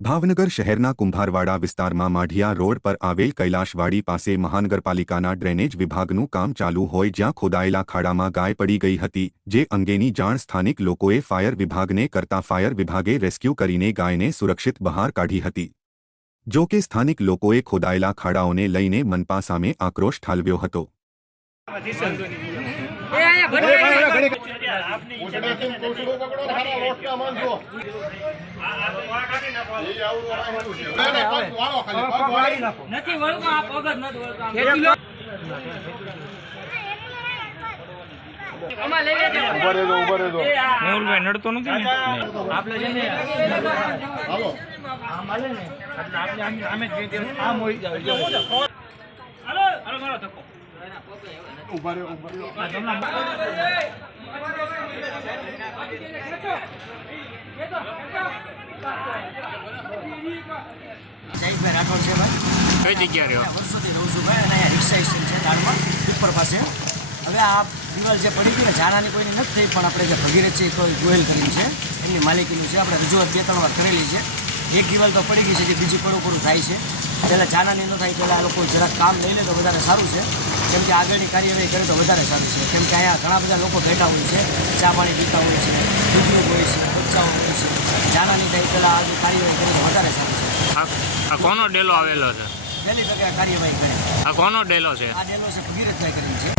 ભાવનગર શહેરના કુંભારવાડા વિસ્તારમાં માઢિયા રોડ પર આવેલ કૈલાશવાડી પાસે મહાનગરપાલિકાના ડ્રેનેજ વિભાગનું કામ ચાલુ હોય જ્યાં ખોદાયેલા ખાડામાં ગાય પડી ગઈ હતી, જે અંગેની જાણ સ્થાનિક લોકોએ ફાયર વિભાગને કરતા ફાયર વિભાગે રેસ્ક્યુ કરીને ગાયને સુરક્ષિત બહાર કાઢી હતી। જો કે સ્થાનિક લોકોએ ખોદાયેલા ખાડાઓને લઈને મનપા સામે આક્રોશ ઠાલવ્યો હતો। નડતો નથી જયભાઈ રાઠોડ છે ભાઈ। કઈ જગ્યા રહ્યો? વર્ષોથી રહું છું ભાઈ, અને અહીંયા રિક્ષા સ્ટેન્ડ છે દાળમાં પીપર પાસે। હવે આ દિવાલ જે પડી ગઈ ને જાણાની કોઈની નથી થઈ, પણ આપણે જે ભગીરથ છે કોઈ ગોયલ કરીને છે, એમની માલિકીનું છે। આપણે રજૂઆત 2-3 વાર કરેલી છે। એક દિવાલ તો પડી ગઈ છે, જે બીજી પડું થાય છે। પહેલાં જાણાની ન થાય પહેલાં આ લોકો જરાક કામ લઈ લે તો વધારે સારું છે, કેમ કે આગળની કાર્યવાહી કરે તો વધારે સારું છે। કેમ કે અહીંયા ઘણા બધા લોકો બેઠા હોય છે, ચા પાણી પીતા હોય છે, દૂધ હોય છે, બચ્ચાઓ હોય છે। જાણાની થાય પહેલાં આગળ કાર્યવાહી કરે તો વધારે સારું છે। આ કોનો ડેલો આવેલો છે? પહેલી તકે આ કાર્યવાહી કરે। આ કોનો ડેલો છે? આ ડેલો છે ભગીરથભાઈ કરીને છે।